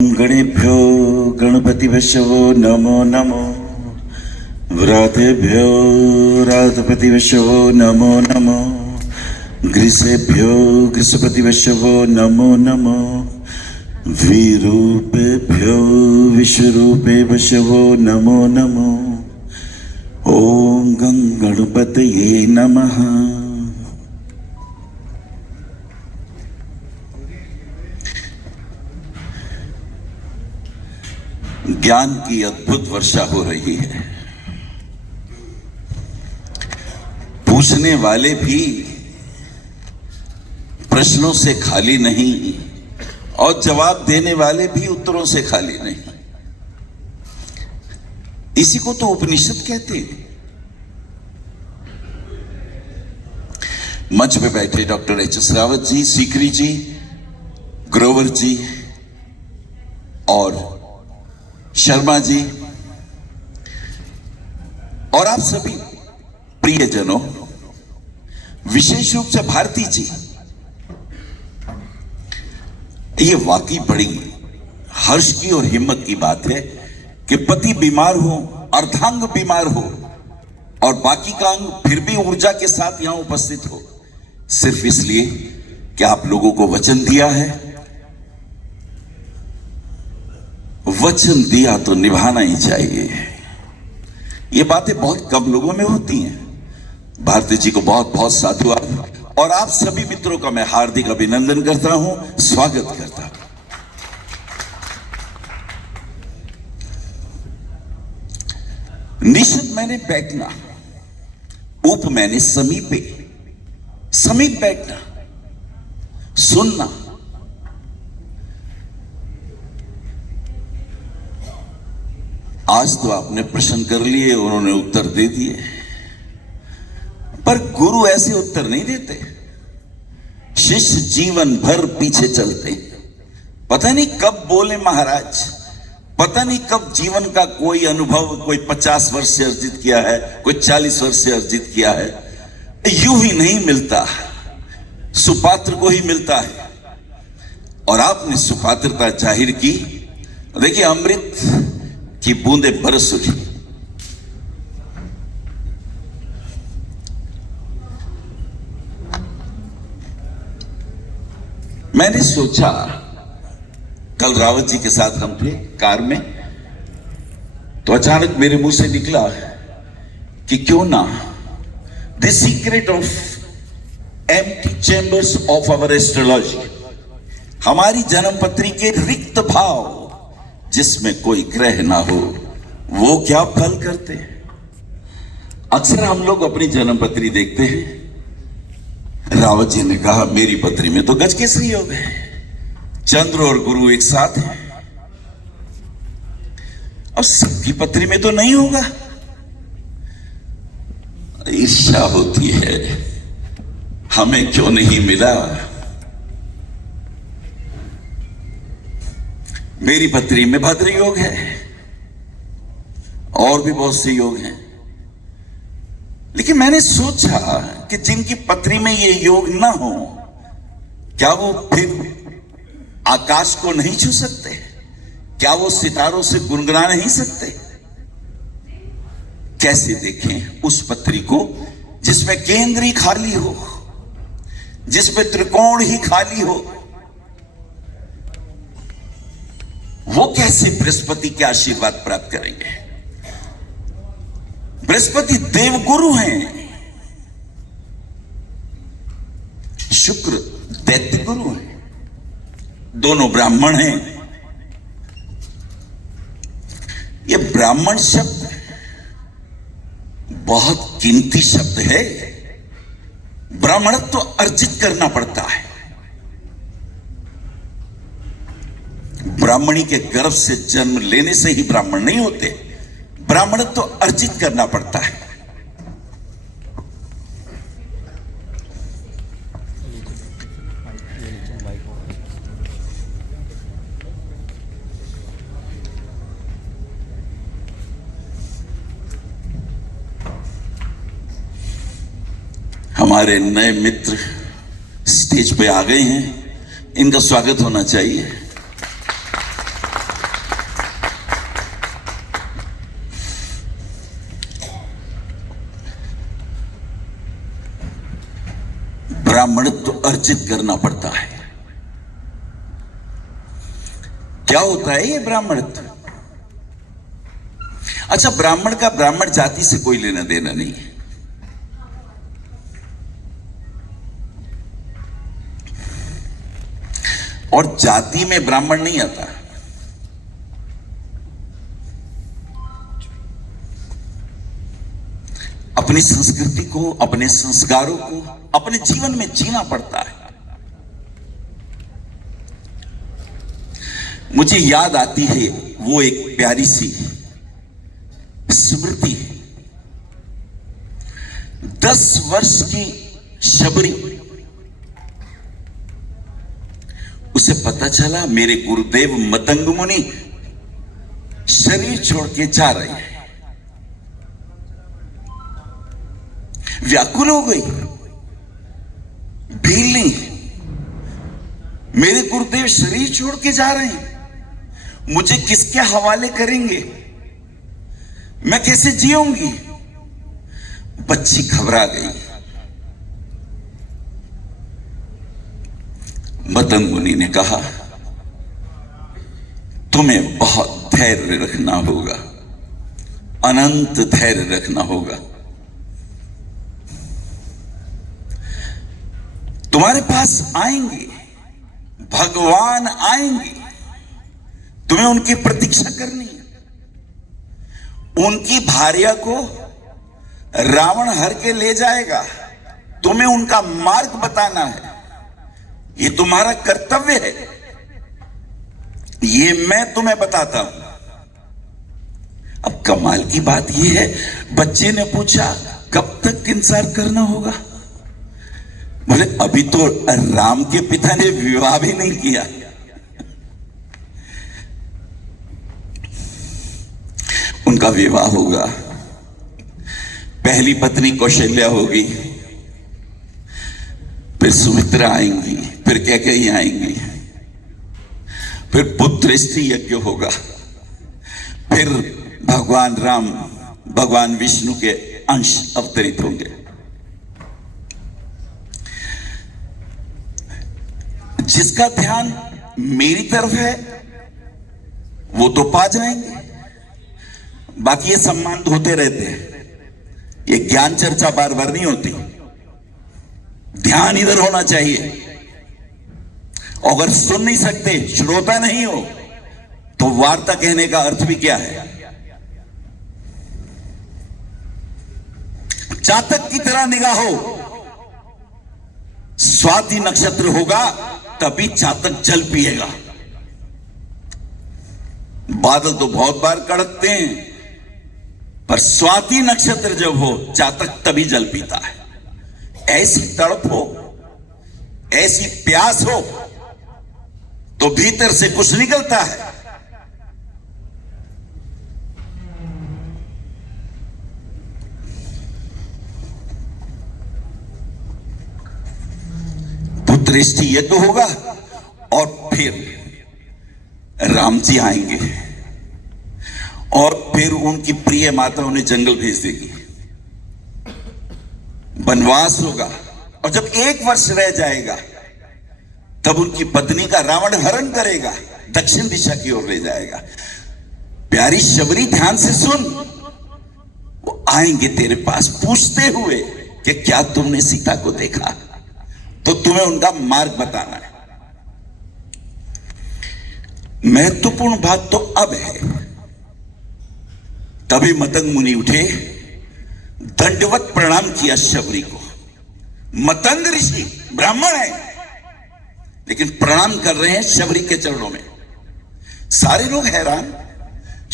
गणेभ्यो गणपतिभ्यो नमो नमो। व्रातेभ्यो रातपतिभ्यो नमो नमो। ग्रीसेभ्यो ग्रीसपतिभ्यो नमो नमो। विरूपेभ्यो विश्वरूपेभ्यो नमो नमो। ओम गं गणपतये नमः। ज्ञान की अद्भुत वर्षा हो रही है। पूछने वाले भी प्रश्नों से खाली नहीं और जवाब देने वाले भी उत्तरों से खाली नहीं। इसी को तो उपनिषद कहते हैं। मंच पे बैठे डॉक्टर एच.एस. रावत जी, सीकरी जी, ग्रोवर जी और शर्मा जी और आप सभी प्रियजनों, विशेष रूप से भारती जी, ये वाकई बड़ी हर्ष की और हिम्मत की बात है कि पति बीमार हो, अर्धांग बीमार हो और बाकी का अंग फिर भी ऊर्जा के साथ यहां उपस्थित हो, सिर्फ इसलिए कि आप लोगों को वचन दिया है। वचन दिया तो निभाना ही चाहिए। ये बातें बहुत कम लोगों में होती हैं। भारती जी को बहुत बहुत साधुवाद और आप सभी मित्रों का मैं हार्दिक अभिनंदन करता हूं, स्वागत करता हूं। निषद मैंने बैठना, उप मैंने समीपे, समीप बैठना, सुनना। आज तो आपने प्रश्न कर लिए, उन्होंने उत्तर दे दिए, पर गुरु ऐसे उत्तर नहीं देते। शिष्य जीवन भर पीछे चलते। पता नहीं कब बोले महाराज, पता नहीं कब जीवन का कोई अनुभव, कोई 50 वर्ष से अर्जित किया है, कोई 40 वर्ष से अर्जित किया है। यूं ही नहीं मिलता, सुपात्र को ही मिलता है। और आपने सुपात्रता जाहिर की। देखिए, अमृत की बूंदें बरस उठी। मैंने सोचा, कल रावत जी के साथ हम थे कार में, तो अचानक मेरे मुंह से निकला कि क्यों ना the secret of empty chambers of our astrology, हमारी जन्मपत्री के रिक्त भाव जिसमें कोई ग्रह ना हो, वो क्या फल करते हैं। अक्सर हम लोग अपनी जन्मपत्री देखते हैं। रावत जी ने कहा, मेरी पत्री में तो गजकेसरी हो गए, चंद्र और गुरु एक साथ हैं, और सबकी पत्री में तो नहीं होगा। ईर्ष्या होती है, हमें क्यों नहीं मिला। मेरी पत्री में भद्र योग है और भी बहुत से योग हैं, लेकिन मैंने सोचा कि जिनकी पत्री में ये योग ना हो, क्या वो फिर आकाश को नहीं छू सकते? क्या वो सितारों से गुनगुना नहीं सकते? कैसे देखें उस पत्री को जिसमें केंद्र ही खाली हो, जिसमें त्रिकोण ही खाली हो? वो कैसे बृहस्पति के आशीर्वाद प्राप्त करेंगे? बृहस्पति देवगुरु हैं, शुक्र दैत्य गुरु हैं, दोनों ब्राह्मण हैं। ये ब्राह्मण शब्द बहुत कीमती शब्द है। ब्राह्मणत्व तो अर्जित करना पड़ता है। ब्राह्मणी के गर्भ से जन्म लेने से ही ब्राह्मण नहीं होते, ब्राह्मणत्व तो अर्जित करना पड़ता है। हमारे नए मित्र स्टेज पे आ गए हैं, इनका स्वागत होना चाहिए। वर्जित करना पड़ता है। क्या होता है ये ब्राह्मणत्व? अच्छा, ब्राह्मण का ब्राह्मण जाति से कोई लेना देना नहीं है। और जाति में ब्राह्मण नहीं आता। अपनी संस्कृति को, अपने संस्कारों को अपने जीवन में जीना पड़ता है। मुझे याद आती है वो एक प्यारी सी स्मृति। 10 वर्ष की शबरी, उसे पता चला मेरे गुरुदेव मतंग मुनि शरीर छोड़ के जा रहे हैं। व्याकुल हो गई, भील नहीं, मेरे गुरुदेव शरीर छोड़ के जा रहे हैं, मुझे किसके हवाले करेंगे, मैं कैसे जीऊंगी? बच्ची घबरा गई। मतंग मुनि ने कहा, तुम्हें बहुत धैर्य रखना होगा, अनंत धैर्य रखना होगा। तुम्हारे पास आएंगे, भगवान आएंगे, तुम्हें उनकी प्रतीक्षा करनी है। उनकी भार्या को रावण हर के ले जाएगा, तुम्हें उनका मार्ग बताना है, ये तुम्हारा कर्तव्य है, ये मैं तुम्हें बताता हूं। अब कमाल की बात यह है, बच्चे ने पूछा कब तक इंतजार करना होगा? बोले अभी तो राम के पिता ने विवाह भी नहीं किया। उनका विवाह होगा, पहली पत्नी कौशल्या होगी, फिर सुमित्रा आएंगी, फिर कैकेयी आएंगी, फिर पुत्रष्टि यज्ञ होगा, फिर भगवान राम, भगवान विष्णु के अंश अवतरित होंगे। जिसका ध्यान मेरी तरफ है वो तो पा जाएंगे, बाकी ये सम्मान तो होते रहते हैं। ये ज्ञान चर्चा बार बार नहीं होती, ध्यान इधर होना चाहिए। अगर सुन नहीं सकते, श्रोता नहीं हो, तो वार्ता कहने का अर्थ भी क्या है? चातक की तरह निगाह हो, स्वाति नक्षत्र होगा तभी चातक जल पिएगा। बादल तो बहुत बार कड़कते हैं, पर स्वाति नक्षत्र जब हो चातक तभी जल पीता है। ऐसी तड़प हो, ऐसी प्यास हो, तो भीतर से कुछ निकलता है। पुत्रष्टि यज्ञ होगा और फिर राम जी आएंगे और फिर उनकी प्रिय माता उन्हें जंगल भेज देगी, वनवास होगा। और जब 1 वर्ष रह जाएगा तब उनकी पत्नी का रावण हरण करेगा, दक्षिण दिशा की ओर ले जाएगा। प्यारी शबरी ध्यान से सुन, वो आएंगे तेरे पास पूछते हुए कि क्या तुमने सीता को देखा, तो तुम्हें उनका मार्ग बताना है। महत्वपूर्ण बात तो अब है। तभी मतंग मुनि उठे, दंडवत प्रणाम किया शबरी को। मतंग ऋषि ब्राह्मण है, लेकिन प्रणाम कर रहे हैं शबरी के चरणों में। सारे लोग हैरान,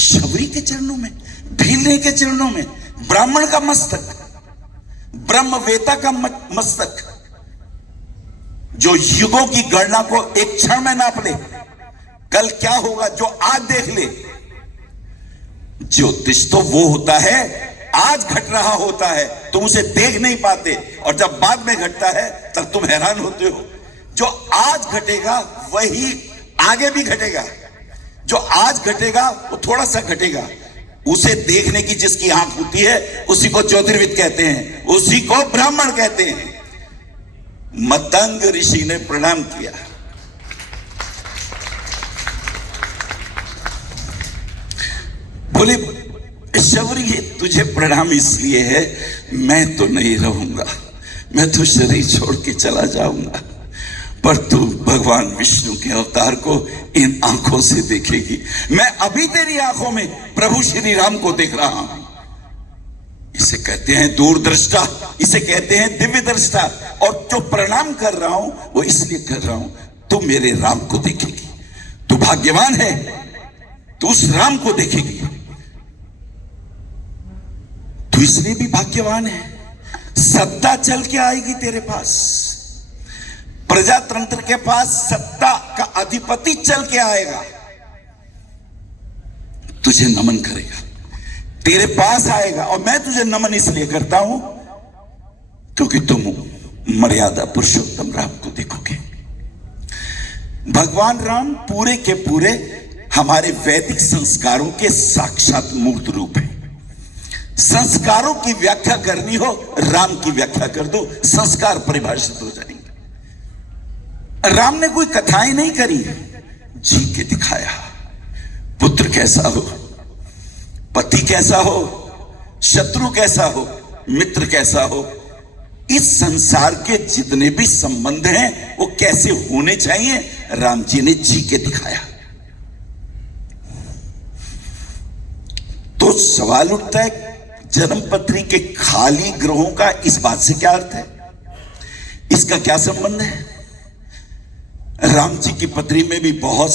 शबरी के चरणों में, भीलने के चरणों में, ब्राह्मण का मस्तक, ब्रह्मवेता का मस्तक, जो युगों की गणना को एक क्षण में नाप ले, कल क्या होगा जो आज देख ले। ज्योतिष तो वो होता है, आज घट रहा होता है, तुम उसे देख नहीं पाते, और जब बाद में घटता है तब तुम हैरान होते हो। जो आज घटेगा वही आगे भी घटेगा, जो आज घटेगा वो थोड़ा सा घटेगा। उसे देखने की जिसकी आंख होती है उसी को ज्योतिर्विद कहते हैं, उसी को ब्राह्मण कहते हैं। मतंग ऋषि ने प्रणाम किया। बोले शबरी, तुझे प्रणाम इसलिए है, मैं तो नहीं रहूंगा, मैं तो शरीर छोड़ के चला जाऊंगा, पर तू भगवान विष्णु के अवतार को इन आंखों से देखेगी। मैं अभी तेरी आंखों में प्रभु श्री राम को देख रहा हूं। इसे कहते हैं दूरदृष्टा, इसे कहते हैं दिव्य दृष्टा। और जो प्रणाम कर रहा हूं वो इसलिए कर रहा हूं, तू मेरे राम को देखेगी। तू भाग्यवान है, तू उस राम को देखेगी। तू इसलिए भी भाग्यवान है, सत्ता चल के आएगी तेरे पास, प्रजातंत्र के पास सत्ता का अधिपति चल के आएगा, तुझे नमन करेगा, तेरे पास आएगा। और मैं तुझे नमन इसलिए करता हूं क्योंकि तुम मर्यादा पुरुषोत्तम राम को देखोगे। भगवान राम पूरे के पूरे हमारे वैदिक संस्कारों के साक्षात मूर्त रूप है। संस्कारों की व्याख्या करनी हो, राम की व्याख्या कर दो, संस्कार परिभाषित हो जाएंगे। राम ने कोई कथाएं नहीं करी, जी के दिखाया। पुत्र कैसा हो, पति कैसा हो, शत्रु कैसा हो, मित्र कैसा हो, इस संसार के जितने भी संबंध हैं वो कैसे होने चाहिए, राम जी ने जी के दिखाया। तो सवाल उठता है, जन्मपत्री के खाली ग्रहों का इस बात से क्या अर्थ है, इसका क्या संबंध है? राम जी की पत्री में भी बहुत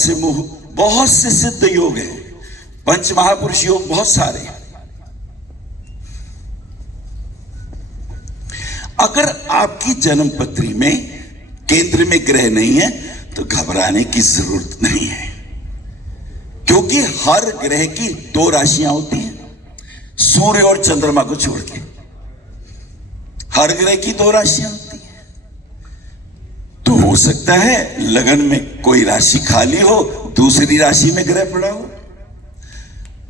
से सिद्ध योग हैं, पंच महापुरुष योग बहुत सारे। अगर आपकी जन्मपत्री में केंद्र में ग्रह नहीं है तो घबराने की जरूरत नहीं है, क्योंकि हर ग्रह की 2 राशियां होती हैं, सूर्य और चंद्रमा को छोड़ के हर ग्रह की 2 राशियां होती हैं। तो हो सकता है लगन में कोई राशि खाली हो, दूसरी राशि में ग्रह पड़ा हो।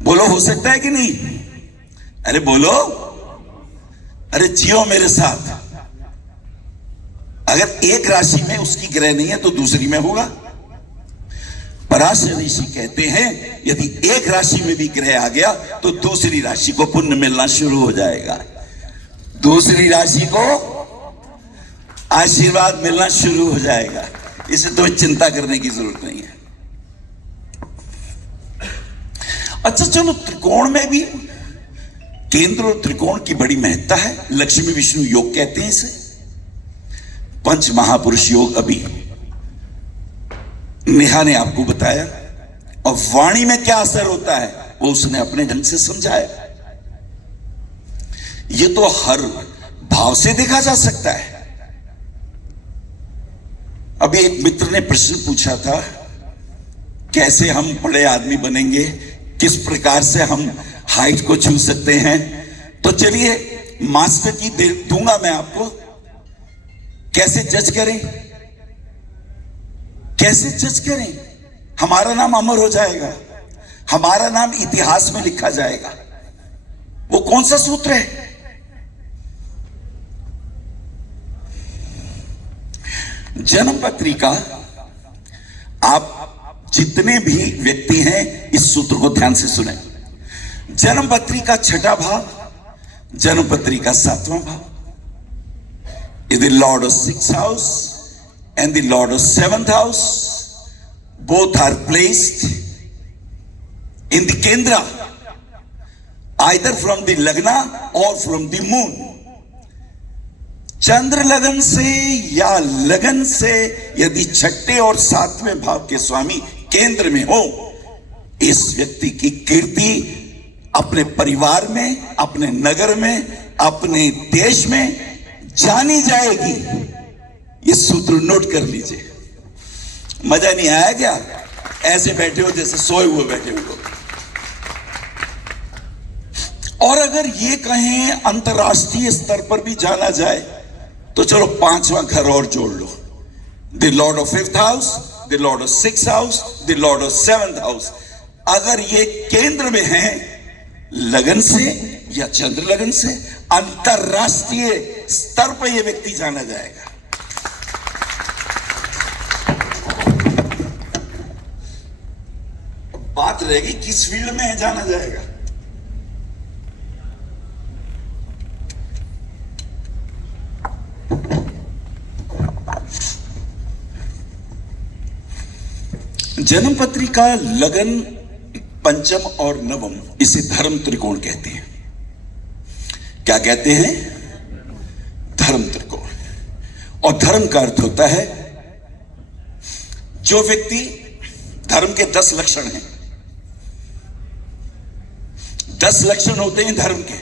बोलो, हो सकता है कि नहीं? अरे बोलो, अरे जियो मेरे साथ। अगर एक राशि में उसकी ग्रह नहीं है तो दूसरी में होगा। पराशर ऋषि कहते हैं यदि एक राशि में भी ग्रह आ गया तो दूसरी राशि को पुण्य मिलना शुरू हो जाएगा, दूसरी राशि को आशीर्वाद मिलना शुरू हो जाएगा। इसे तो चिंता करने की जरूरत नहीं है। अच्छा चलो, त्रिकोण में भी केंद्र और त्रिकोण की बड़ी महत्ता है। लक्ष्मी विष्णु योग कहते हैं इसे। पंच महापुरुष योग अभी नेहा ने आपको बताया, और वाणी में क्या असर होता है वो उसने अपने ढंग से समझाया। ये तो हर भाव से देखा जा सकता है। अभी एक मित्र ने प्रश्न पूछा था, कैसे हम बड़े आदमी बनेंगे, किस प्रकार से हम हाइट को छू सकते हैं? तो चलिए मास्टर की दे दूंगा मैं आपको, कैसे जज करें, कैसे जज करें। हमारा नाम अमर हो जाएगा, हमारा नाम इतिहास में लिखा जाएगा। वो कौन सा सूत्र है? जन्मपत्री का आप जितने भी व्यक्ति हैं इस सूत्र को ध्यान से सुने। जन्मपत्री का 6ठा भाव, जन्मपत्री का 7वां भाव is the lord of 6th house and the lord of 7th house. Both are placed in the kendra, either from the lagna or from the moon. चंद्र लगन से या लगन से यदि 6ठे और 7वें भाव के स्वामी केंद्र में हो, इस व्यक्ति की कीर्ति अपने परिवार में, अपने नगर में, अपने देश में जानी जाएगी। ये सूत्र नोट कर लीजिए। मजा नहीं आया क्या? ऐसे बैठे हो जैसे सोए हुए बैठे हो। और अगर ये कहें अंतरराष्ट्रीय स्तर पर भी जाना जाए तो चलो 5वां घर और जोड़ लो। The lord of 5th house, the lord of 6th house, the lord of 7th house. अगर ये केंद्र में है लगन से या चंद्र लगन से, अंतरराष्ट्रीय स्तर पर यह व्यक्ति जाना जाएगा। बात रहेगी किस फील्ड में जाना जाएगा। जन्म पत्रिका लगन पंचम और नवम, इसे धर्म त्रिकोण कहते हैं। क्या कहते हैं? धर्म त्रिकोण। और धर्म का अर्थ होता है जो व्यक्ति, धर्म के 10 लक्षण हैं, 10 लक्षण होते हैं धर्म के।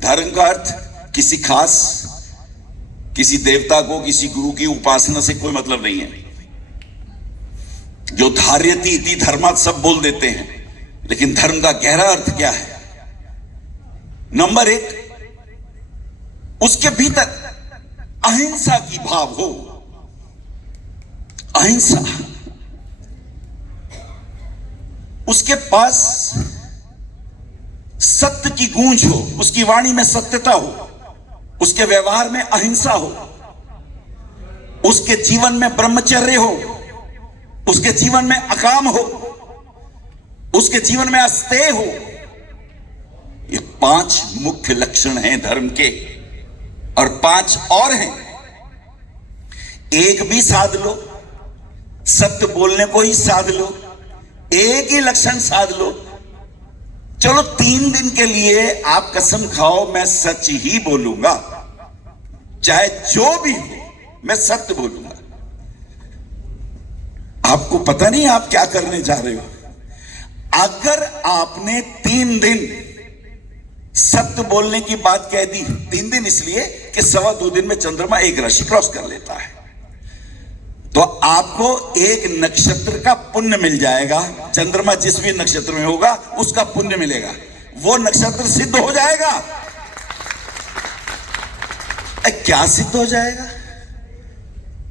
धर्म का अर्थ किसी खास, किसी देवता को, किसी गुरु की उपासना से कोई मतलब नहीं है। जो धार्यति इति धर्मात् सब बोल देते हैं, लेकिन धर्म का गहरा अर्थ क्या है? नंबर 1, उसके भीतर अहिंसा की भाव हो। अहिंसा, उसके पास सत्य की गूंज हो, उसकी वाणी में सत्यता हो, उसके व्यवहार में अहिंसा हो, उसके जीवन में ब्रह्मचर्य हो, उसके जीवन में अकाम हो, उसके जीवन में अस्तेय हो। ये 5 मुख्य लक्षण हैं धर्म के, और 5 और हैं। एक भी साध लो, सत्य बोलने को ही साध लो, एक ही लक्षण साध लो, चलो 3 दिन के लिए आप कसम खाओ मैं सच ही बोलूंगा, चाहे जो भी हो मैं सत्य बोलूंगा। आपको पता नहीं आप क्या करने जा रहे हो। अगर आपने 3 दिन सत्य बोलने की बात कह दी, 3 दिन इसलिए कि 2.25 दिन में चंद्रमा एक राशि क्रॉस कर लेता है, तो आपको एक नक्षत्र का पुण्य मिल जाएगा। चंद्रमा जिस भी नक्षत्र में होगा उसका पुण्य मिलेगा, वो नक्षत्र सिद्ध हो जाएगा। क्या सिद्ध हो जाएगा?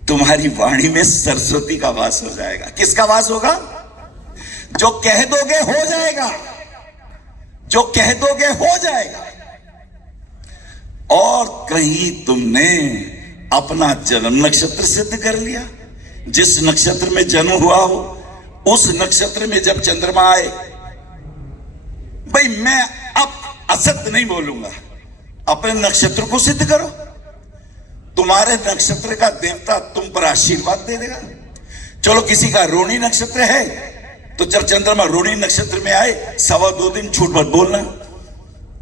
तुम्हारी वाणी में सरस्वती का वास हो जाएगा। किसका वास होगा? जो कह दोगे हो जाएगा, जो कह दोगे हो जाएगा। और कहीं तुमने अपना जन्म नक्षत्र सिद्ध कर लिया। जिस नक्षत्र में जन्म हुआ हो उस नक्षत्र में जब चंद्रमा आए, भाई मैं अब असत्य नहीं बोलूंगा, अपने नक्षत्र को सिद्ध करो। तुम्हारे नक्षत्र का देवता तुम पर आशीर्वाद दे देगा। चलो किसी का रोहिणी नक्षत्र है, तो जब चंद्रमा रोहिणी नक्षत्र में आए 2.25 दिन झूठ मत बोलना,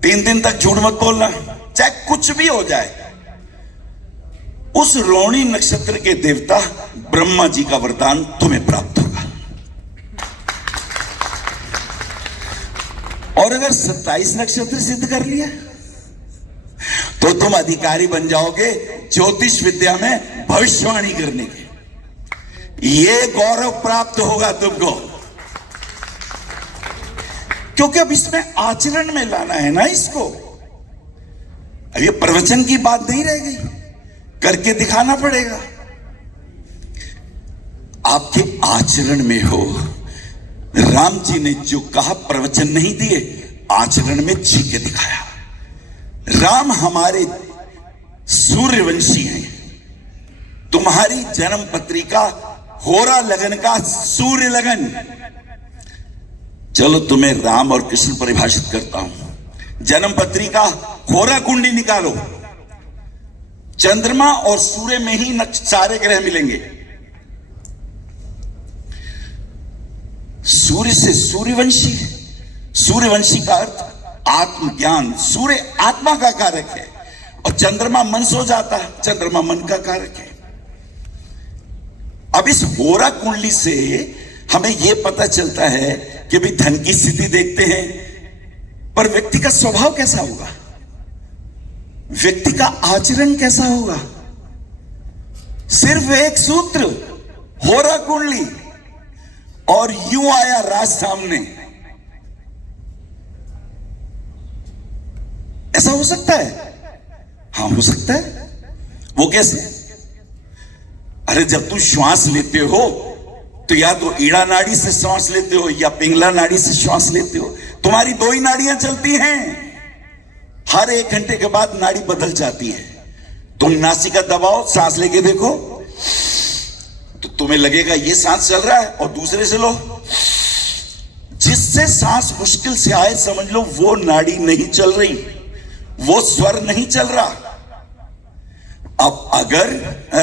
3 दिन तक झूठ मत बोलना, चाहे कुछ भी हो जाए। उस रोहिणी नक्षत्र के देवता ब्रह्मा जी का वरदान तुम्हें प्राप्त होगा। और अगर 27 नक्षत्र सिद्ध कर लिया तो तुम अधिकारी बन जाओगे ज्योतिष विद्या में भविष्यवाणी करने के। ये गौरव प्राप्त होगा तुमको, क्योंकि अब इसमें आचरण में लाना है ना इसको। अब ये प्रवचन की बात नहीं रह गई, करके दिखाना पड़ेगा। आपके आचरण में हो। राम जी ने जो कहा प्रवचन नहीं दिए, आचरण में जी के दिखाया। राम हमारे सूर्यवंशी हैं। तुम्हारी जन्म पत्रिका होरा लगन का सूर्य लगन। चलो तुम्हें राम और कृष्ण परिभाषित करता हूं। जन्म पत्रिका होरा कुंडली निकालो, चंद्रमा और सूर्य में ही सारे ग्रह मिलेंगे। सूर्य से सूर्यवंशी, सूर्यवंशी का अर्थ आत्मज्ञान। सूर्य आत्मा का कारक है और चंद्रमा मन सो जाता, चंद्रमा मन का कारक है। अब इस होरा कुंडली से हमें यह पता चलता है कि भी धन की स्थिति देखते हैं, पर व्यक्ति का स्वभाव कैसा होगा, व्यक्ति का आचरण कैसा होगा। सिर्फ एक सूत्र, होरा कुंडली, और यूं आया राज सामने। ऐसा हो सकता है? हाँ हो सकता है। वो कैसे? अरे जब तुम श्वास लेते हो तो या तो ईड़ा नाड़ी से श्वास लेते हो या पिंगला नाड़ी से श्वास लेते हो। तुम्हारी 2 ही नाड़ियां चलती हैं। हर 1 घंटे के बाद नाड़ी बदल जाती है। तुम नासिका दबाओ, सांस लेके देखो, तो तुम्हें लगेगा ये सांस चल रहा है, और दूसरे से लो, से सांस मुश्किल से आए, समझ लो वो नाड़ी नहीं चल रही, वो स्वर नहीं चल रहा। अब अगर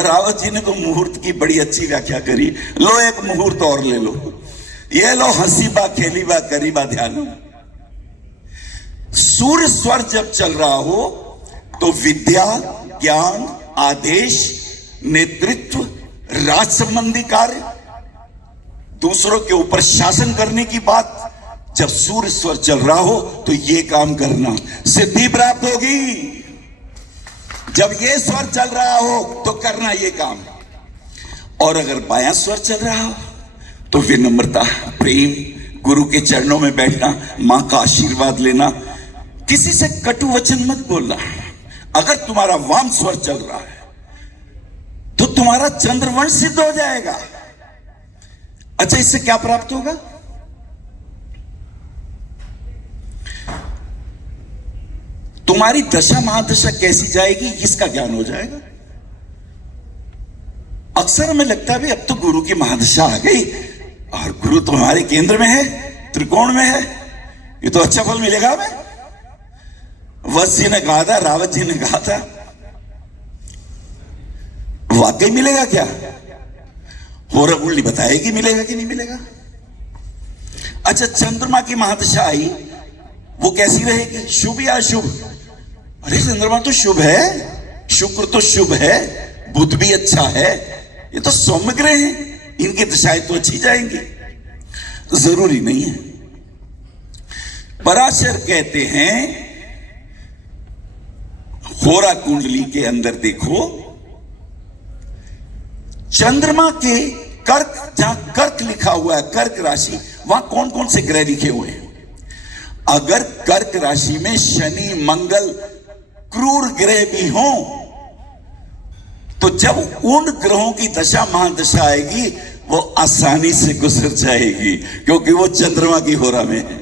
रावत जी ने तो मुहूर्त की बड़ी अच्छी व्याख्या करी, लो एक मुहूर्त और ले लो, ये लो हंसी बा खेली बा करी बा ध्यान। सूर्य स्वर जब चल रहा हो तो विद्या, ज्ञान, आदेश, नेतृत्व, राज संबंधी कार्य, दूसरों के ऊपर शासन करने की बात, जब सूर्य स्वर चल रहा हो तो ये काम करना, सिद्धि प्राप्त होगी। जब ये स्वर चल रहा हो तो करना ये काम। और अगर बायां स्वर चल रहा हो तो विनम्रता, प्रेम, गुरु के चरणों में बैठना, मां का आशीर्वाद लेना, किसी से कटु वचन मत बोलना। अगर तुम्हारा वाम स्वर चल रहा है तो तुम्हारा चंद्रवंश सिद्ध हो जाएगा। अच्छा, इससे क्या प्राप्त होगा? तुम्हारी दशा महादशा कैसी जाएगी इसका ज्ञान हो जाएगा। अक्सर हमें लगता है भाई अब तो गुरु की महादशा आ गई और गुरु तुम्हारे केंद्र में है, त्रिकोण में है, ये तो अच्छा फल मिलेगा हमें। वत्स जी ने कहा था, रावत जी ने कहा था, वाकई मिलेगा क्या? होरा कुंडली बताएगी मिलेगा कि नहीं मिलेगा। अच्छा, चंद्रमा की महादशा आई, वो कैसी रहेगी? शुभ या अशुभ? अरे चंद्रमा तो शुभ है, शुक्र तो शुभ है, बुध भी अच्छा है, ये तो सौम्य ग्रह हैं, इनकी दशाएं तो अच्छी जाएंगी। जरूरी नहीं है। पराशर कहते हैं होरा कुंडली के अंदर देखो, चंद्रमा के कर्क, जहां कर्क लिखा हुआ है, कर्क राशि, वहां कौन कौन से ग्रह लिखे हुए हैं? अगर कर्क राशि में शनि, मंगल, क्रूर ग्रह भी हो तो जब उन ग्रहों की दशा महादशा आएगी वो आसानी से गुजर जाएगी, क्योंकि वो चंद्रमा की होरा में है।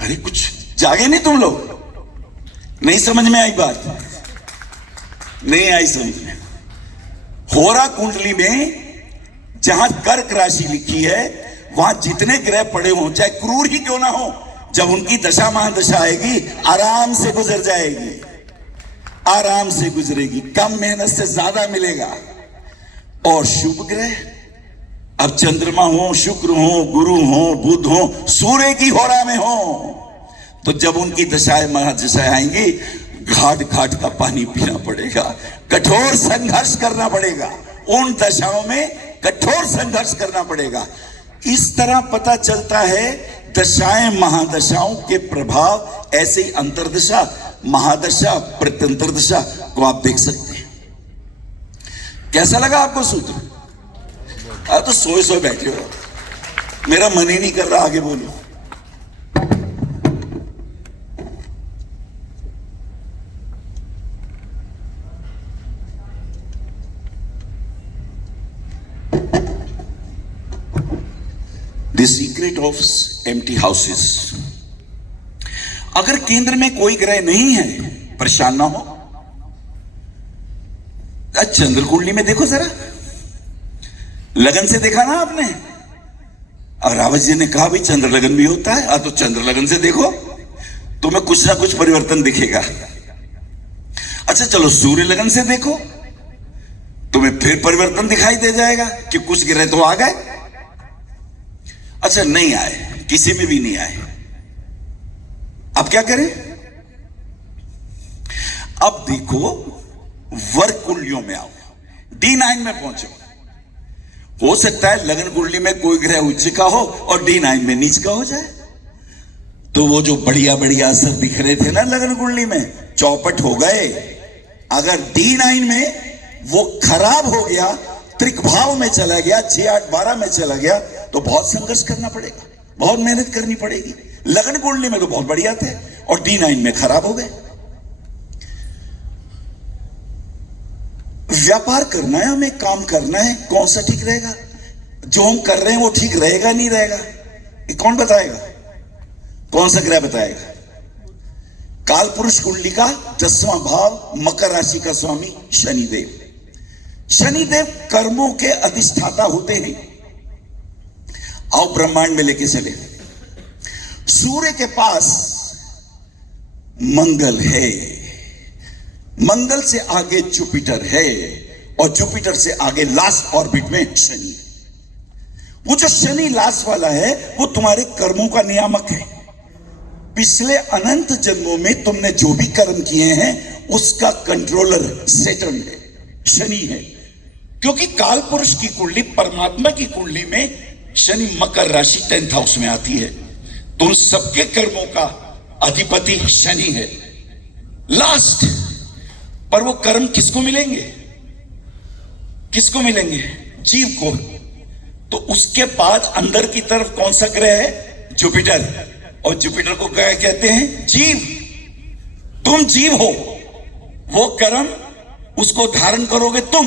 अरे कुछ जागे नहीं तुम लोग? नहीं समझ में आई बात? नहीं आई समझ में? होरा कुंडली में जहां कर्क राशि लिखी है वहां जितने ग्रह पड़े हों, चाहे क्रूर ही क्यों ना हो, जब उनकी दशा महादशा आएगी आराम से गुजर जाएगी, आराम से गुजरेगी, कम मेहनत से ज्यादा मिलेगा। और शुभ ग्रह, अब चंद्रमा हो, शुक्र हो, गुरु हो, बुध हो, सूर्य की होरा में हो, तो जब उनकी दशाएं महादशाएं आएंगी, घाट घाट का पानी पीना पड़ेगा, कठोर संघर्ष करना पड़ेगा, उन दशाओं में कठोर संघर्ष करना पड़ेगा। इस तरह पता चलता है दशाएं महादशाओं के प्रभाव। ऐसे ही अंतर्दशा, महादशा, प्रत्यंतर दशा को आप देख सकते हैं। कैसा लगा आपको सूत्र? आप तो सोए सोए बैठे हो, मेरा मन ही नहीं कर रहा आगे बोलो। The secret of empty houses। अगर केंद्र में कोई ग्रह नहीं है, परेशान ना हो, चंद्र कुंडली में देखो जरा, लगन से देखा ना आपने? और रावत जी ने कहा भाई चंद्र लगन भी होता है, तो चंद्र लगन से देखो, तुम्हें कुछ ना कुछ परिवर्तन दिखेगा। अच्छा चलो सूर्य लगन से देखो, तुम्हें फिर परिवर्तन दिखाई दे जाएगा कि कुछ ग्रह तो आ गए। अच्छा नहीं आए, किसी में भी नहीं आए, अब क्या करें? अब देखो वर्ग कुंडलियों में आओ, D9 में पहुंचो। हो सकता है लगन कुंडली में कोई ग्रह उच्च का हो और D9 में नीच का हो जाए, तो वो जो बढ़िया बढ़िया असर दिख रहे थे ना लगन कुंडली में, चौपट हो गए। अगर D9 में वो खराब हो गया, त्रिकभाव में चला गया, 6, 8, 12 में चला गया, तो बहुत संघर्ष करना पड़ेगा, बहुत मेहनत करनी पड़ेगी। लगन कुंडली में तो बहुत बढ़िया थे और D9 में खराब हो गए। व्यापार करना है हमें, काम करना है, कौन सा ठीक रहेगा? जो हम कर रहे हैं वो ठीक रहेगा नहीं रहेगा, ये कौन बताएगा? कौन सा ग्रह बताएगा? काल पुरुष कुंडली का 10वां भाव, मकर राशि का स्वामी शनिदेव। शनिदेव कर्मों के अधिष्ठाता होते हैं। आओ ब्रह्मांड में लेके चले। सूर्य के पास मंगल है, मंगल से आगे जुपिटर है, और जुपिटर से आगे लास्ट ऑर्बिट में शनि। वो जो शनि लास्ट वाला है वो तुम्हारे कर्मों का नियामक है। पिछले अनंत जन्मों में तुमने जो भी कर्म किए हैं उसका कंट्रोलर सेटर्न है, शनि है। क्योंकि काल पुरुष की कुंडली, परमात्मा की कुंडली में शनि मकर राशि 10th हाउस में आती है, तो उन सबके कर्मों का अधिपति शनि है लास्ट। पर वो कर्म किसको मिलेंगे? किसको मिलेंगे? जीव को। तो उसके बाद अंदर की तरफ कौन सा ग्रह है? जुपिटर। और जुपिटर को क्या कहते हैं? जीव। तुम जीव हो, वो कर्म उसको धारण करोगे तुम,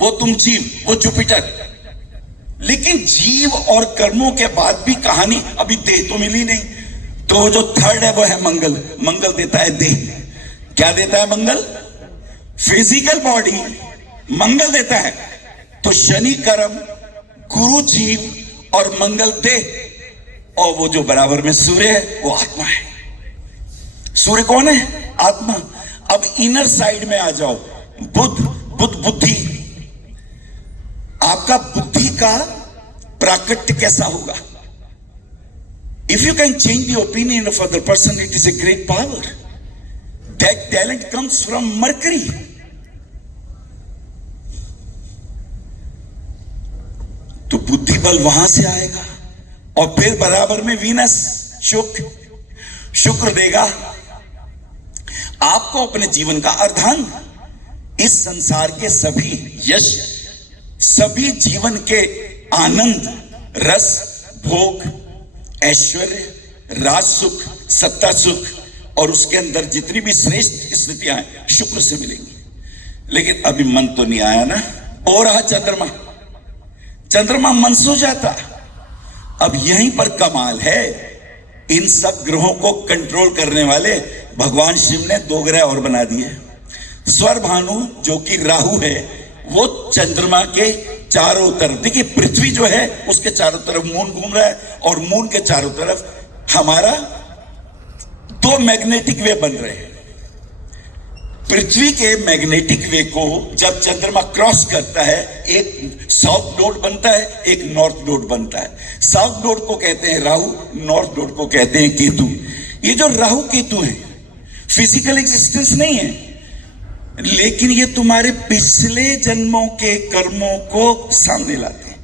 वो तुम जीव, वो जुपिटर। लेकिन जीव और कर्मों के बाद भी कहानी, अभी देह तो मिली नहीं, तो जो थर्ड है वो है मंगल। मंगल देता है देह। क्या देता है मंगल? फिजिकल बॉडी मंगल देता है। तो शनि कर्म, गुरु जीव और मंगल देह, और वो जो बराबर में सूर्य है वो आत्मा है। सूर्य कौन है? आत्मा। अब इनर साइड में आ जाओ, बुद्ध बुद्धि। आपका बुद्धि का प्राकट्य कैसा होगा? If you can change the opinion of other person, it is a great power. That talent comes from mercury. तो बुद्धि बल वहां से आएगा, और फिर बराबर में वीनस, शुक्र देगा आपको अपने जीवन का अर्धांग। इस संसार के सभी यश, सभी जीवन के आनंद, रस, भोग, ऐश्वर्य, राज सुख, सत्ता सुख, और उसके अंदर जितनी भी श्रेष्ठ स्थितियां हैं शुक्र से मिलेंगी। लेकिन अभी मन तो नहीं आया ना। और रहा चंद्रमा। चंद्रमा मन सो जाता। अब यहीं पर कमाल है, इन सब ग्रहों को कंट्रोल करने वाले भगवान शिव ने 2 ग्रह और बना दिए। स्वर भानु जो कि राहु है, वो चंद्रमा के चारों तरफ, देखिए पृथ्वी जो है उसके चारों तरफ मून घूम रहा है, और मून के चारों तरफ हमारा 2 मैग्नेटिक वे बन रहे हैं। पृथ्वी के मैग्नेटिक वे को जब चंद्रमा क्रॉस करता है, एक साउथ नोड बनता है, एक नॉर्थ नोड बनता है। साउथ नोड को कहते हैं राहु, नॉर्थ नोड को कहते हैं केतु। ये जो राहु केतु है फिजिकल एग्जिस्टेंस नहीं है, लेकिन ये तुम्हारे पिछले जन्मों के कर्मों को सामने लाते हैं,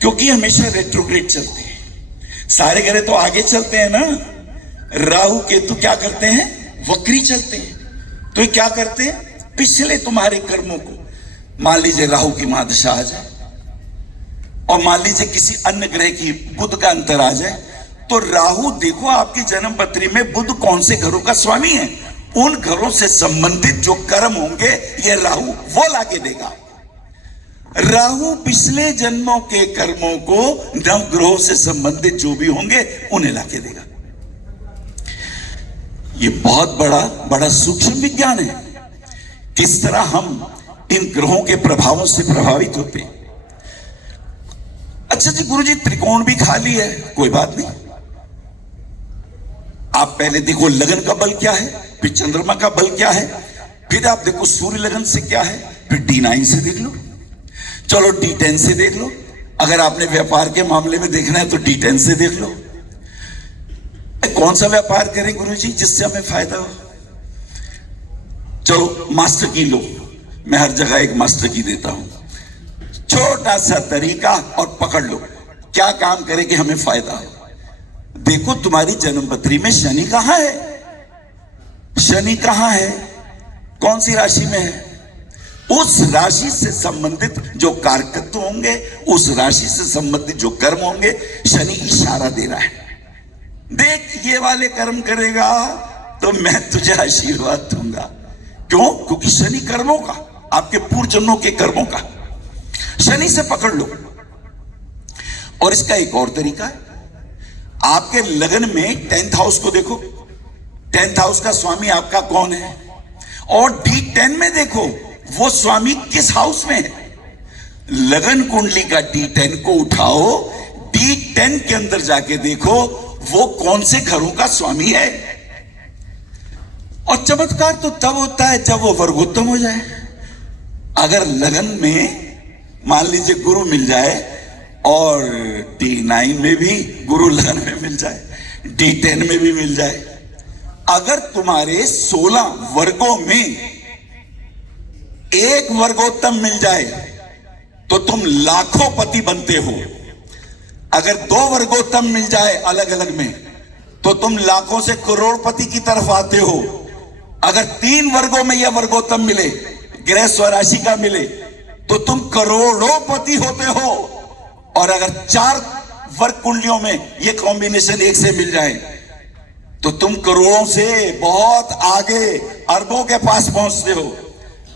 क्योंकि हमेशा रेट्रोग्रेड चलते हैं। सारे ग्रह तो आगे चलते हैं ना, राहु केतु क्या करते हैं? वक्री चलते हैं। तो ये क्या करते हैं? पिछले तुम्हारे कर्मों को, मान लीजिए राहु की महादशा आ जाए, और मान लीजिए किसी अन्य ग्रह की बुध का अंतर आ जाए, तो राहु देखो आपकी जन्म पत्री में बुध कौन से घरों का स्वामी है, उन घरों से संबंधित जो कर्म होंगे ये राहु वो लाके देगा। राहु पिछले जन्मों के कर्मों को नव ग्रहों से संबंधित जो भी होंगे उन्हें लाके देगा। ये बहुत बड़ा सूक्ष्म विज्ञान है, किस तरह हम इन ग्रहों के प्रभावों से प्रभावित होते हैं। अच्छा जी गुरुजी, त्रिकोण भी खाली है, कोई बात नहीं। आप पहले देखो लगन का बल क्या है, फिर चंद्रमा का बल क्या है, फिर आप देखो सूर्य लगन से क्या है, फिर D9 से देख लो, चलो D10 से देख लो। अगर आपने व्यापार के मामले में देखना है तो D10 से देख लो। कौन सा व्यापार करें गुरुजी जिससे हमें फायदा हो? चलो मास्टर की लो, मैं हर जगह एक मास्टर की देता हूं, छोटा सा तरीका और पकड़ लो, क्या काम करे कि हमें फायदा हो। देखो तुम्हारी जन्मपत्री में शनि कहां है? शनि कहां है? कौन सी राशि में है? उस राशि से संबंधित जो कारकत्व होंगे, उस राशि से संबंधित जो कर्म होंगे, शनि इशारा दे रहा है, देख ये वाले कर्म करेगा तो मैं तुझे आशीर्वाद दूंगा। क्यों? क्योंकि शनि कर्मों का, आपके पूर्व जन्मों के कर्मों का, शनि से पकड़ लो। और इसका एक और तरीका है, आपके लगन में 10th हाउस को देखो, 10th हाउस का स्वामी आपका कौन है, और D10 में देखो वो स्वामी किस हाउस में है। लगन कुंडली का D10 को उठाओ, D10 के अंदर जाके देखो वो कौन से घरों का स्वामी है। और चमत्कार तो तब होता है जब वो वर्गोत्तम हो जाए। अगर लगन में मान लीजिए गुरु मिल जाए और D9 में भी गुरु लगन में मिल जाए, D10 में भी मिल जाए, अगर तुम्हारे 16 वर्गों में एक वर्गोत्तम मिल जाए तो तुम लाखों पति बनते हो। अगर 2 वर्गोत्तम मिल जाए अलग अलग में तो तुम लाखों से करोड़पति की तरफ आते हो। अगर 3 वर्गों में यह वर्गोत्तम मिले, ग्रह स्वराशि का मिले, तो तुम करोड़ों पति होते हो। और अगर 4 वर्ग कुंडलियों में यह कॉम्बिनेशन एक से मिल जाए तो तुम करोड़ों से बहुत आगे अरबों के पास पहुंचते हो।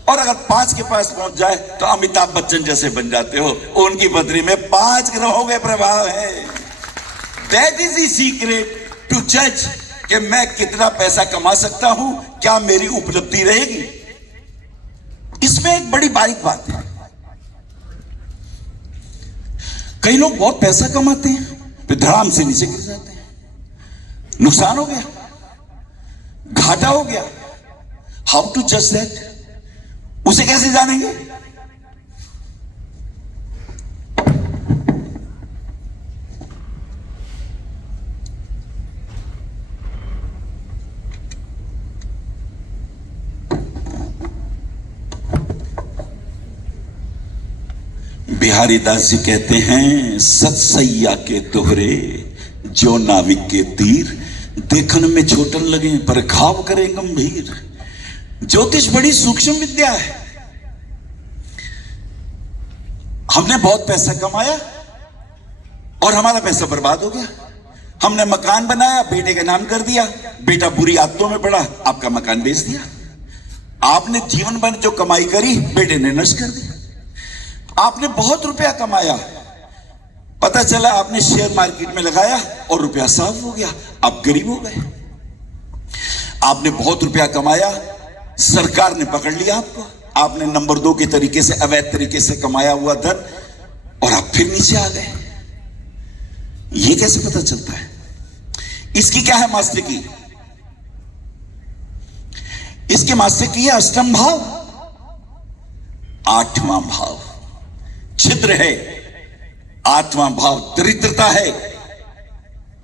और अगर 5 के पास पहुंच जाए तो अमिताभ बच्चन जैसे बन जाते हो। उनकी पत्री में 5 ग्रहों के प्रभाव है। That is the secret to जज कि मैं कितना पैसा कमा सकता हूं, क्या मेरी उपलब्धि रहेगी। इसमें एक बड़ी बारीक बात है। कई लोग बहुत पैसा कमाते हैं फिर धड़ाम से नीचे गिर जाते हैं। नुकसान हो गया, घाटा हो गया। हाउ टू जज दैट? उसे कैसे जानेंगे? बिहारी दास जी कहते हैं, सतसैया के दोहरे जो नाविक के तीर, देखन में छोटन लगे पर घाव करे गंभीर। ज्योतिष बड़ी सूक्ष्म विद्या है। हमने बहुत पैसा कमाया और हमारा पैसा बर्बाद हो गया। हमने मकान बनाया, बेटे के नाम कर दिया, बेटा बुरी आदतों में पड़ा, आपका मकान बेच दिया। आपने जीवन भर जो कमाई करी बेटे ने नष्ट कर दिया। आपने बहुत रुपया कमाया, पता चला आपने शेयर मार्केट में लगाया और रुपया साफ हो गया, आप गरीब हो गए। आपने बहुत रुपया कमाया, सरकार ने पकड़ लिया आपको, आपने नंबर 2 के तरीके से, अवैध तरीके से कमाया हुआ धन, और आप फिर नीचे आ गए। ये कैसे पता चलता है? इसकी क्या है मास्टर की? इसके मास्टर की है अष्टम भाव, 8वां भाव छिद्र है, 8वां भाव दरिद्रता है,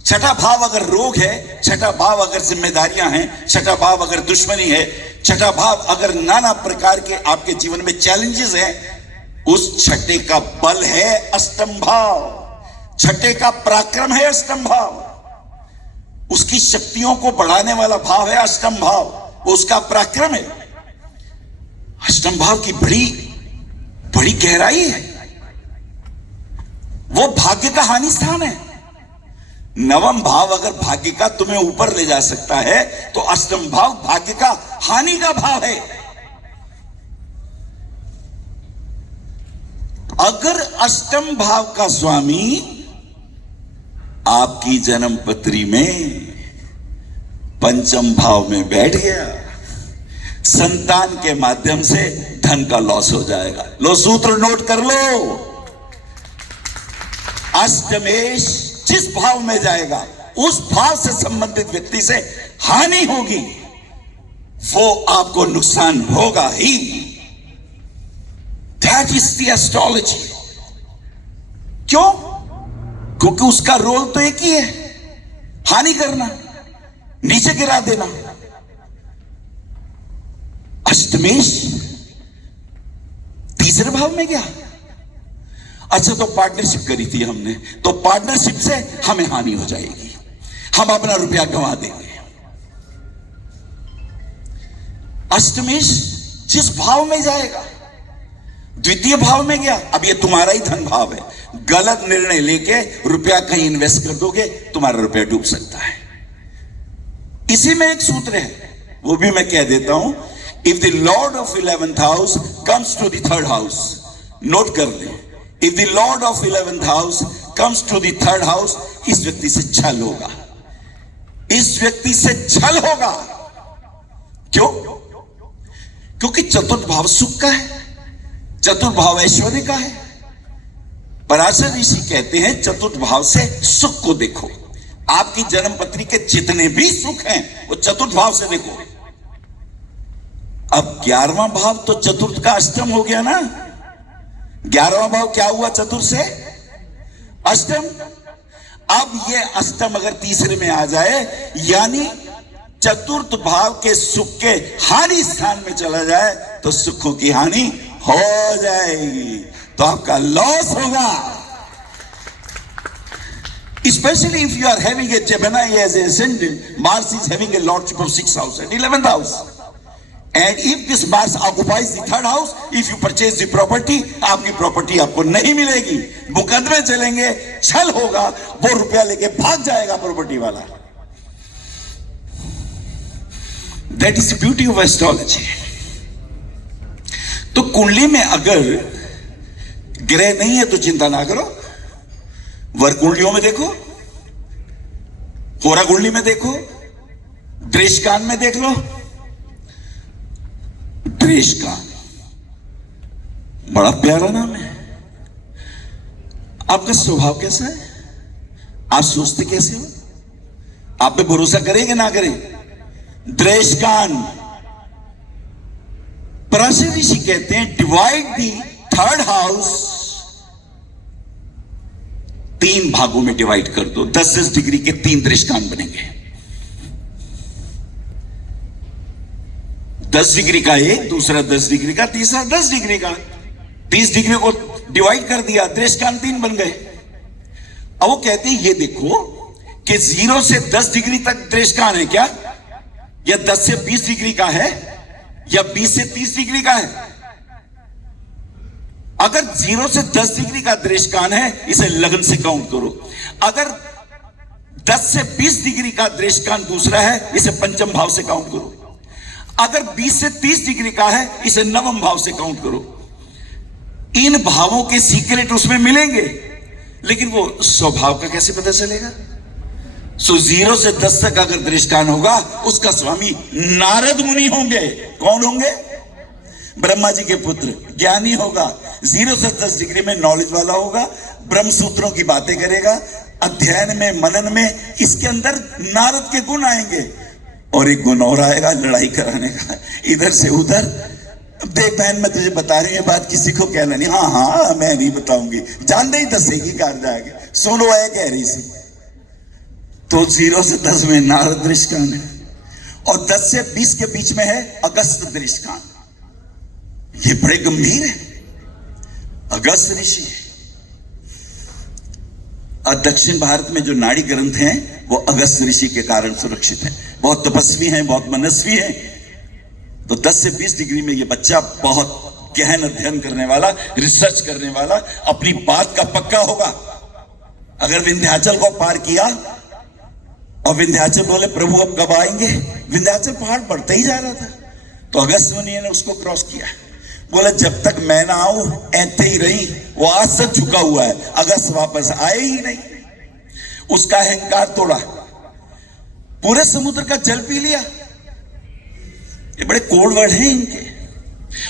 6ठा भाव अगर रोग है, 6ठा भाव अगर जिम्मेदारियां हैं, 6ठा भाव अगर दुश्मनी है, 6ठा भाव अगर नाना प्रकार के आपके जीवन में चैलेंजेस हैं, उस 6ठे का बल है अष्टम भाव, 6ठे का पराक्रम है अष्टम भाव, उसकी शक्तियों को बढ़ाने वाला भाव है अष्टम भाव, वो उसका पराक्रम है। अष्टम भाव की बड़ी बड़ी गहराई है। वो भाग्य का हानि स्थान है। 9वां भाव अगर भाग्य का तुम्हें ऊपर ले जा सकता है तो अष्टम भाव भाग्य का हानि का भाव है। अगर अष्टम भाव का स्वामी आपकी जन्म पत्री में पंचम भाव में बैठ गया, संतान के माध्यम से धन का लॉस हो जाएगा। लो सूत्र नोट कर लो, अष्टमेश जिस भाव में जाएगा उस भाव से संबंधित व्यक्ति से हानि होगी, वो आपको नुकसान होगा ही। That is the astrology. क्यों? क्योंकि उसका रोल तो एक ही है, हानि करना, नीचे गिरा देना। अष्टमेश तीसरे भाव में गया। अच्छा, तो पार्टनरशिप करी थी हमने, तो पार्टनरशिप से हमें हानि हो जाएगी, हम अपना रुपया गंवा देंगे। अष्टमेश जिस भाव में जाएगा, द्वितीय भाव में गया, अब ये तुम्हारा ही धन भाव है। गलत निर्णय लेके रुपया कहीं इन्वेस्ट कर दोगे, तुम्हारा रुपया डूब सकता है। इसी में एक सूत्र है, वो भी मैं कह देता हूं। If the lord of 11th house comes to the 3rd house, note कर ले, if the lord of 11th house comes to the 3rd house, इस व्यक्ति से छल होगा, इस व्यक्ति से छल होगा। क्यों? क्योंकि चतुर्थ भाव सुख का है, चतुर्थ भाव ऐश्वर्य का है। पराशर ऋषि कहते हैं चतुर्थ भाव से सुख को देखो, आपकी जन्म पत्री के जितने भी सुख हैं वो चतुर्थ भाव से देखो। अब 11वां भाव तो चतुर्थ का अष्टम हो गया ना। 11वां भाव क्या हुआ चतुर्थ से अष्टम। अब ये अष्टम अगर तीसरे में आ जाए यानी चतुर्थ भाव के सुख के हानि स्थान में चला जाए तो सुखों की हानि हो जाएगी, तो आपका लॉस होगा। Especially if you are having a Gemini as a ascendant, Mars is having a lordship of 6th house and 11th house. And if this Mars occupies the 3rd house, if you purchase the property, आपकी property आपको नहीं मिलेगी, मुकदमे चलेंगे, छल होगा, वो रुपया लेके भाग जाएगा प्रॉपर्टी वाला। That is the beauty of astrology. तो कुंडली में अगर ग्रह नहीं है तो चिंता ना करो, वर कुंडलियों में देखो, होरा कुंडली में देखो, दृष्टकान में देख लो। दृष्टकान बड़ा प्यारा नाम है। आपका स्वभाव कैसा है, आप सोचते कैसे हो, आप पे भरोसा करेंगे ना करें। दृष्टकान पराशर ऋषि कहते हैं डिवाइड दी 3rd हाउस, 3 भागों में डिवाइड कर दो, 10-10 डिग्री के 3 दृष्टकान बनेंगे। 10 डिग्री का एक, दूसरा 10 डिग्री का, तीसरा 10 डिग्री का। 30 डिग्री को डिवाइड कर दिया, दृष्टकान 3 बन गए। अब वो कहते हैं ये देखो कि 0 से 10 डिग्री तक दृष्टकान है क्या, या 10 से 20 डिग्री का है, या 20 से 30 डिग्री का है। अगर 0 से 10 डिग्री का दृष्टकान है इसे लगन से काउंट करो। अगर 10 से 20 डिग्री का दृष्टकान दूसरा है इसे पंचम भाव से काउंट करो। अगर 20 से 30 डिग्री का है इसे नवम भाव से काउंट करो। इन भावों के सीक्रेट उसमें मिलेंगे, लेकिन वो स्वभाव का कैसे पता चलेगा। 0 से 10 तक अगर दृष्टकान होगा उसका स्वामी नारद मुनि होंगे। कौन होंगे, ब्रह्मा जी के पुत्र, ज्ञानी होगा। 0 से 10 डिग्री में नॉलेज वाला होगा, ब्रह्म सूत्रों की बातें करेगा, अध्ययन में मनन में इसके अंदर नारद के गुण आएंगे। और एक गुण और आएगा लड़ाई कराने का, इधर से उधर। देख बहन मैं तुझे बता रही हूँ बात, किसी को कहना नहीं। हाँ हाँ मैं नहीं बताऊंगी, जानते ही दसेगी कार जाएगी, सुनो है कह रही सी। तो 0 से 10 में नारद दृष्टकान है, और 10 से 20 के बीच में है अगस्त दृष्टकान। ये बड़े गंभीर है। अगस्त ऋषि और दक्षिण भारत में जो नाड़ी ग्रंथ हैं वो अगस्त ऋषि के कारण सुरक्षित हैं। बहुत तपस्वी हैं, बहुत मनस्वी हैं। तो 10 से 20 डिग्री में ये बच्चा बहुत गहन अध्ययन करने वाला, रिसर्च करने वाला, अपनी बात का पक्का होगा। अगर विंध्याचल को पार किया और विंध्याचल बोले प्रभु अब कब आएंगे, विंध्याचल पहाड़ बढ़ता ही जा रहा था, तो अगस्त मुनि ने उसको क्रॉस किया। बोले जब तक मैं ना आऊं ऐसे ही रही, वो आज तक झुका हुआ है, अगस्त वापस आए ही नहीं। उसका अहंकार तोड़ा, पूरे समुद्र का जल पी लिया। ये बड़े कोड वर्ड हैं इनके।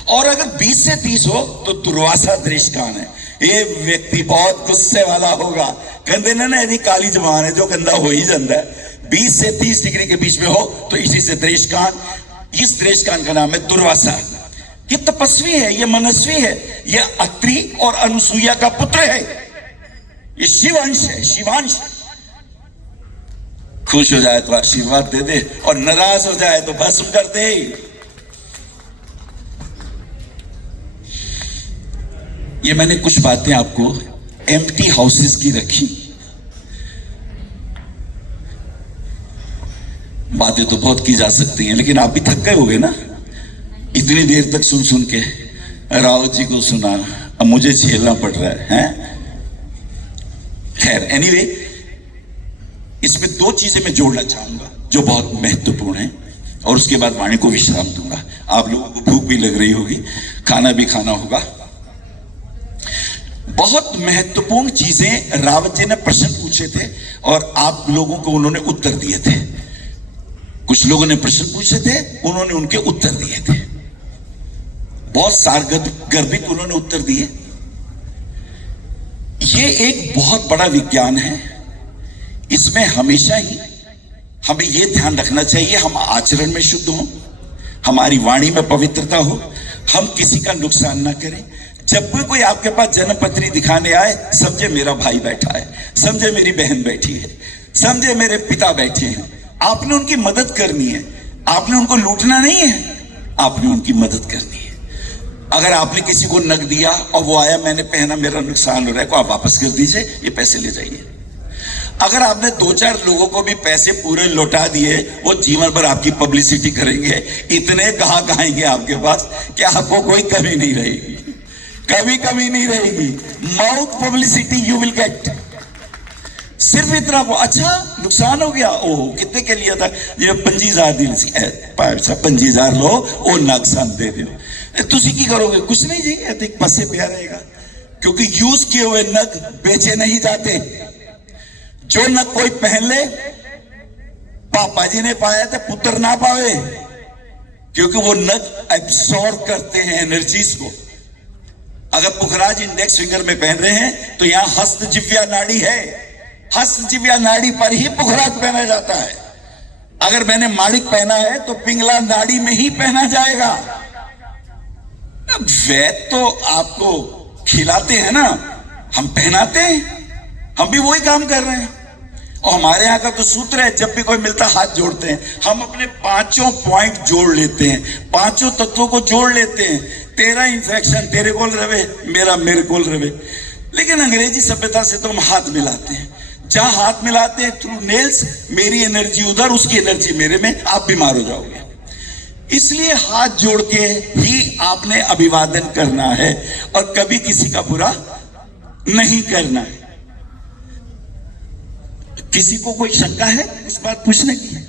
और अगर 20 से 30 हो तो दुर्वासा दृष्टकान है। ये व्यक्ति बहुत गुस्से वाला होगा, कहते ना यदि काली जबान है जो कंधा हो ही जाता है। 20 से 30 डिग्री के बीच में हो तो इसी से दृष्टकान, इस दृष्टकान का नाम है दुर्वासा। ये तपस्वी है, ये मनस्वी है, ये अत्रि और अनुसुईया का पुत्र है, ये शिवांश है, शिवांश। खुश हो जाए तो आशीर्वाद दे दे, और नाराज हो जाए तो भस्म कर दे। ये मैंने कुछ बातें आपको एम्प्टी हाउसेस की रखी। बातें तो बहुत की जा सकती हैं, लेकिन आप भी थक गए होंगे ना इतनी देर तक सुन सुन के। रावत जी को सुना, अब मुझे झेलना पड़ रहा है। खैर एनीवे, इसमें 2 चीजें मैं जोड़ना चाहूंगा जो बहुत महत्वपूर्ण है, और उसके बाद वाणी को विश्राम दूंगा। आप लोगों को भूख भी लग रही होगी, खाना भी खाना होगा। बहुत महत्वपूर्ण चीजें रावत जी ने प्रश्न पूछे थे और आप लोगों को उन्होंने उत्तर दिए थे। कुछ लोगों ने प्रश्न पूछे थे, उन्होंने उनके उत्तर दिए थे। बहुत सारगर्भित उन्होंने उत्तर दिए। ये एक बहुत बड़ा विज्ञान है। इसमें हमेशा ही हमें यह ध्यान रखना चाहिए हम आचरण में शुद्ध हों, हमारी वाणी में पवित्रता हो, हम किसी का नुकसान ना करें। जब भी कोई आपके पास जन्म पत्री दिखाने आए, समझे मेरा भाई बैठा है, समझे मेरी बहन बैठी है, समझे मेरे पिता बैठे हैं। आपने उनकी मदद करनी है, आपने उनको लूटना नहीं है, आपने उनकी मदद करनी है। अगर आपने किसी को नग दिया और वो आया, मैंने पहना, मेरा नुकसान हो रहा है, को आप वापस कर दीजिए, ये पैसे ले जाइए। अगर आपने 2-4 लोगों को भी पैसे पूरे लौटा दिए, वो जीवन भर आपकी पब्लिसिटी करेंगे, इतने ग्राहक आएंगे आपके पास कि आपको कोई कमी नहीं रहेगी, कभी कमी नहीं रहेगी। Mouth publicity you will get. सिर्फ इतना को अच्छा नुकसान हो गया, ओह कितने के लिया था, जो 25,000 दिल सी 25,000 लो, वो नुकसान दे दो, तुसी की करोगे? कुछ नहीं जी, एक पसे पे रहेगा, क्योंकि यूज किए हुए नग बेचे नहीं जाते। जो नग कोई पहन ले, पापा जी ने पाया तो पुत्र ना पावे, क्योंकि वो नग एब्सॉर्ब करते हैं एनर्जीज को। अगर पुखराज इंडेक्स फिंगर में पहन रहे हैं तो यहां हस्त जिव्या नाड़ी है, हस्त जिव्या नाड़ी पर ही पुखराज पहना जाता है। अगर मैंने माणिक पहना है तो पिंगला नाड़ी में ही पहना जाएगा। वैद तो आपको खिलाते हैं ना, हम पहनाते हैं, हम भी वही काम कर रहे हैं। और हमारे यहाँ का तो सूत्र है, जब भी कोई मिलता हाथ जोड़ते हैं, हम अपने 5 पॉइंट जोड़ लेते हैं, 5 तत्वों को जोड़ लेते हैं। तेरा इन्फेक्शन तेरे कोल रहे, मेरा मेरे कोल रहे। लेकिन अंग्रेजी सभ्यता से तो हम हाथ मिलाते हैं, जहां हाथ मिलाते हैं थ्रू नेल्स, मेरी एनर्जी उधर, उसकी एनर्जी मेरे में, आप बीमार हो जाओगे। इसलिए हाथ जोड़ के ही आपने अभिवादन करना है और कभी किसी का बुरा नहीं करना है। किसी को कोई शंका है इस बात पूछने की?